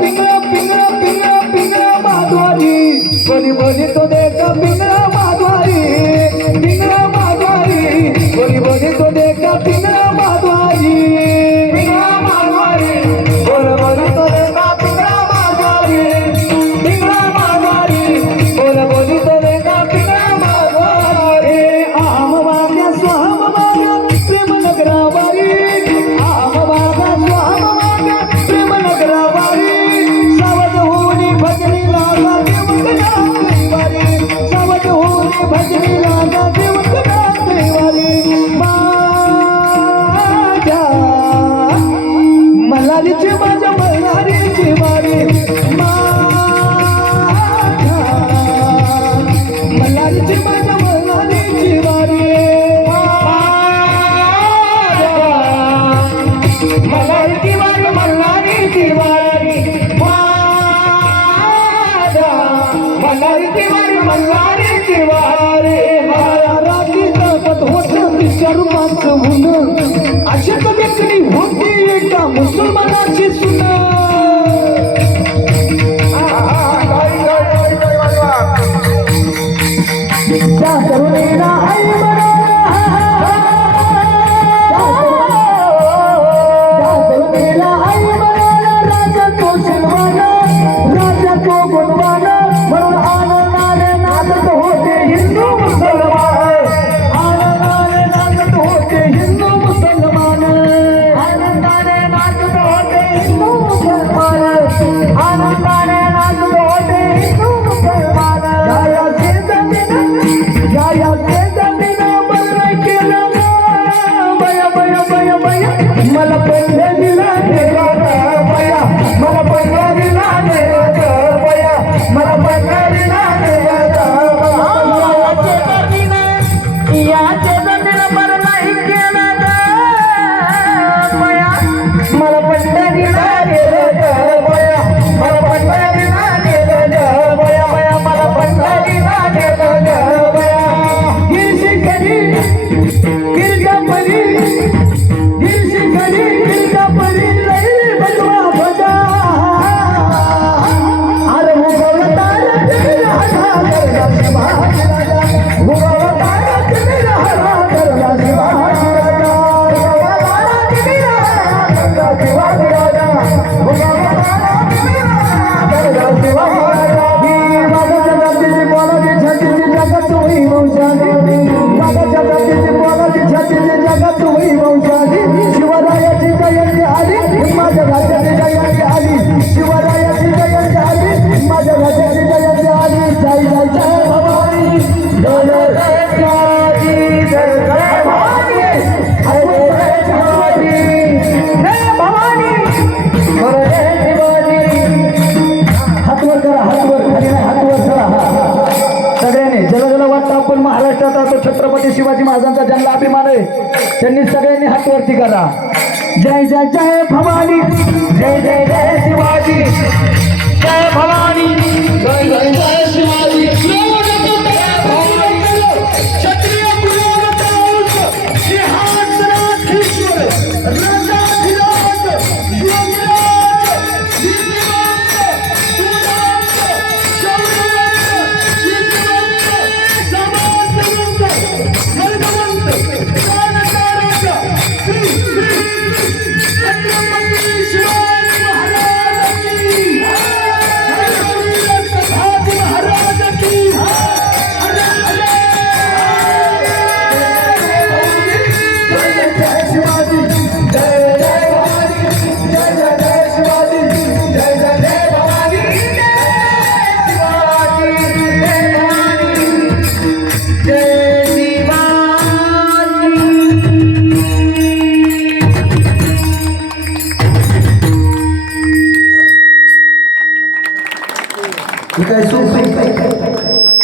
पिंगळा पिंगळा पिंगळा पिंगळा माधवारी बोली बोली तो देखा पिंगळा माधवारी पिंगळा माधवारी बोली बोली तो देखा पिंगळा माधवारी पिंगळा माधवारी बोल बोली तो देखा पिंगळा माधवारी पिंगळा माधवारी बोल बोली तो देखा पिंगळा माधवारी आम वाग्या स्वाम वाग्या प्रेम नगरावारी आम वाग्या स्वाम वाग्या प्रेम नगरावारी सावध होऊन भजनी लागा देवकना देवारी सावध होऊन भजनी लागा देवकना देवारी माझ्या मल्हारीची माझ्या मल्हारीची वारी माझ्या मल्हारीची माझ्या मल्हारीची वारी मल्हारीची वारी मल्हारीची वारी मल्हारीची वारी मल्हारीची वारी रात्री जगत होतं विचारू माणसं होणं अशी कधी होती एका मुसलमानाची सुन त्या तरुणीला आई म्हणा त्या तरुणीला आई म्हणा राजा तो शिलवाना राजा तो गुणवाना म्हणून आनंदाने नाचत होते हिंदू मुसलमान आनंदाने नाचत होते हिंदू मुसलमान आनंदाने नाचत होते हिंदू मुसलमान आनंदाने नाचत होते हिंदू मुसलमान या जमीनं बरं केलं बया बया बया बया मला पैसे दिला देवा बया मला पैसा दिला देवा बया मला पैसा दिला देवा या जमीनं बरं नाही केलं बया मला पैसा दिला देवा बया मला पैसा दिला देवा बया बया मला पैसा दिला देवा बया गिरजापरी गिरशिखरी गिरजापरी लई बजवा बजा अरे उगवतार तेरा हरा करला शिवाजी राजा उगवतार तेरा हरा करला शिवाजी राजा उगवतार तेरा हरा करला शिवाजी राजा उगवतार तेरा हरा करला शिवाजी राजा माझ्या जगातील बोलाची छातीची जगत होई वंशाची माझ्या जगातील बोलाची छातीची जगत होई वंशाची शिवरायाची जयंती आली माझ्या राज्याची जयंती आली शिवरायाची जयंती आली माझ्या राज्याची जयंती आली जय जय जय भवानी जय जय शिवाजी जय जय भवानी जय जय शिवाजी जय भवानी जय शिवाजी हातवर करा हातवर खाली नाही हातवर करा सगळ्यांनी ज्याला ज्याला वाटतं आपण महाराष्ट्रात आता छत्रपती शिवाजी महाराजांचा ज्यांना अभिमान आहे त्यांनी सगळ्यांनी हात वरती करा जय जय जय भवानी जय जय जय शिवाजी जय भवानी जय जय जय शिवाजी क्षत्रिय काय